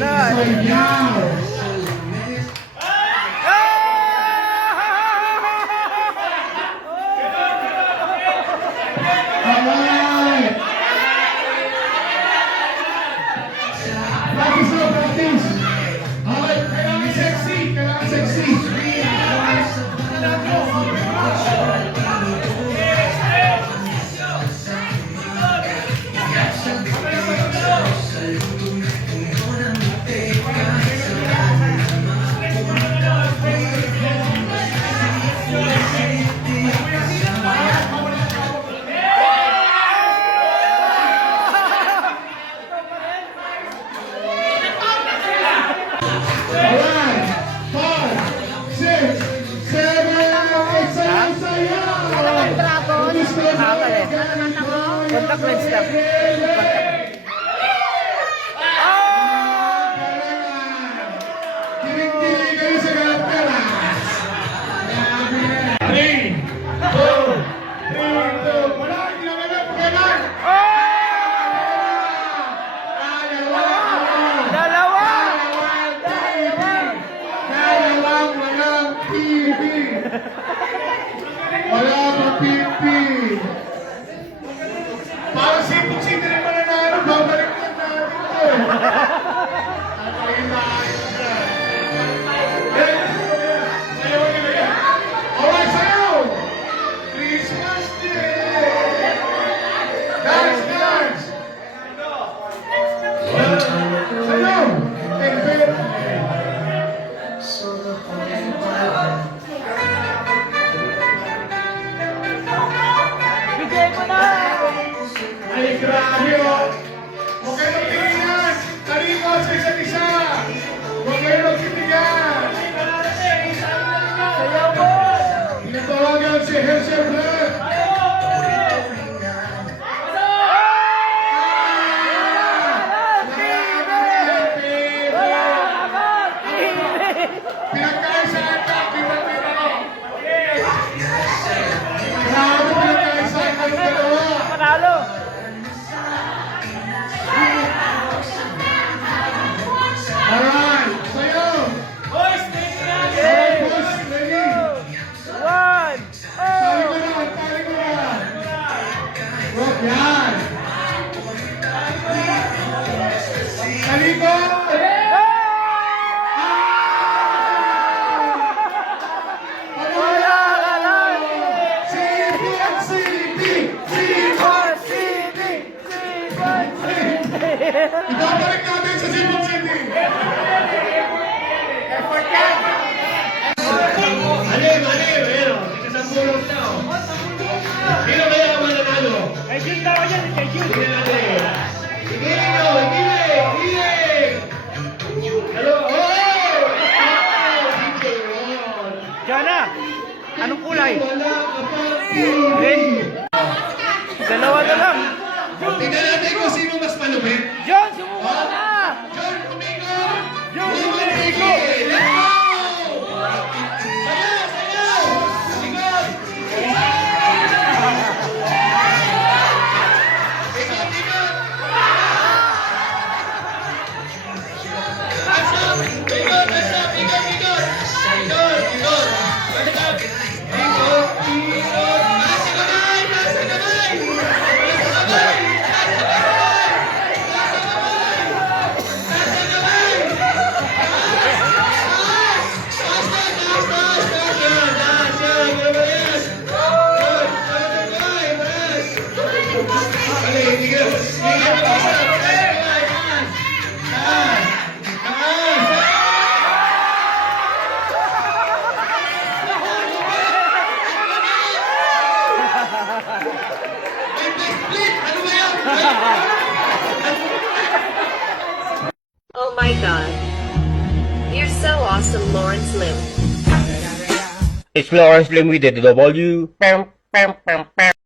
Contact lens lang. Kinig-kinig kayo sa galapera. 3, 2, 1. Wala, ginagawa po naman. Dalawang walang TV. Wala pang TV. Para sipag-sipag rin mo na naano, babalik lang natin ito. At ayun na, ayun na. Sayaw nila yan. Alright, sayaw! Christmas Day! Dance, dance! Sayaw! Bigay mo na! Ay, grabe o! Huwag kayo magtinginan! Talikod sa isa't isa! Huwag kayo magtinginan! Sayaw mo! Tinatawagan si Hershey Black! Pinagkaisaan ka! Kita-kita ko! Grabe pinagkaisaan ka yung dalawa! Panalo! Alright! Sayo! Boys, Alright, boys! Ready! one! Tali ko na! Tali ko na! Rock yan! Talikod! Ibabalik natin sa Cebu City! Alim! Ayun! Ikasampulong na! Sino kaya ang mananalo? Kay Jun daw yan! Kay Jun! Tingnan natin! Igiling o! Igiling! Igiling! Hello! Oh! Jana! Anong kulay? Wala ka pa! Red! Dalawa na lang! Tingnan natin kung sino mas malupit! John! Sumuha na! John Domingo! John Domingo! Let's go! Sayaw! Sayaw! Likod! Likod! Likod! Let's up! Likod! Let's up! Likod! Likod! Likod! Likod! Let's up! Likod! Likod! Nasa kamay! Nasa kamay! Nasa kamay! Oh my god. You're so awesome, Lawrence Lim. It's Lawrence Lim with the W.